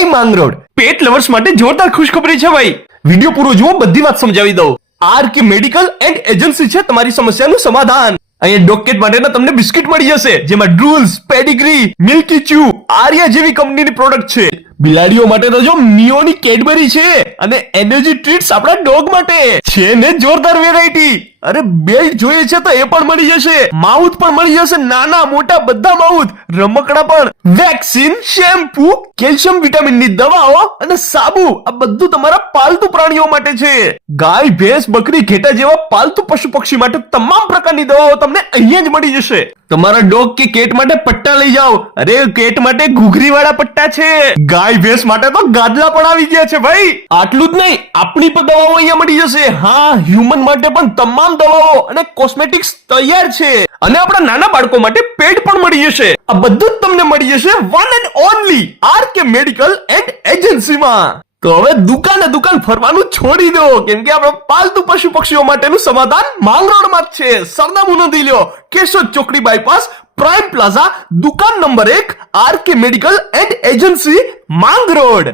જય માંગરોળ પેટ લવર્સ માટે જોરદાર ખુશખબરી છે ભાઈ. વિડિયો પૂરો જુઓ, બધી વાત સમજાવી દઉં. આરકે મેડિકલ એન્ડ એજન્સી છે તમારી સમસ્યાનું સમાધાન. અહીંયા ડોગ કેટ માટેના તમને બિસ્કિટ મળી જશે, જેમાં ડ્રુલ્સ, પેડિગ્રી, મિલ્કી ચૂ, આર્યા જેવી કંપનીની પ્રોડક્ટ છે. બિલાડીઓ માટે તો જો મિયોની કેડબરી છે, અને એનર્જી ટ્રીટ્સ આપણા ડોગ માટે છે ને જોરદાર વેરાયટી. અરે બેલ્ટ જોઈએ છે તો એ પણ મળી જશે, માઉથ પણ મળી જશે, નાના મોટા બધા માઉથ, રમકડા પણ, વેક્સિન, શેમ્પૂ, કેલ્શિયમ વિટામિનની દવાઓ અને સાબુ, આ બધું તમારા પાલતુ પ્રાણીઓ માટે છે. ગાય, ભેંસ, બકરી, ઘેટા જેવા પાલતુ પશુ પક્ષી માટે તમામ પ્રકારની દવાઓ તમને અહીંયા જ મળી જશે. તમારા ડોગ કે કેટ માટે પટ્ટા લઈ જાઓ. અરે કેટ માટે ઘૂઘરી વાળા પટ્ટા છે, ગાય ભેંસ માટે તો ગાદલા પણ આવી ગયા છે ભાઈ. આટલું જ નહીં, આપણી પણ દવાઓ અહીંયા મળી જશે. હા, હ્યુમન માટે પણ તમામ દવાઓ અને કોસ્મેટિક્સ તૈયાર છે, અને આપણા નાના બાળકો માટે પેડ પણ મળી જશે. આ બધું જ તમને મળી જશે one and only RK medical and એજન્સીમાં. તો હવે દુકાન ફરવાનું છોડી દો, કેમ કે આપણા પાલતુ પશુ પક્ષીઓ માટેનું સમાધાન માંગરોળમાં જ છે. સરનામું નોંધી લો, કેશોદ ચોકડી બાયપાસ, પ્રાઇમ પ્લાઝા, દુકાન number 1, RK medical and agency, Mangrol.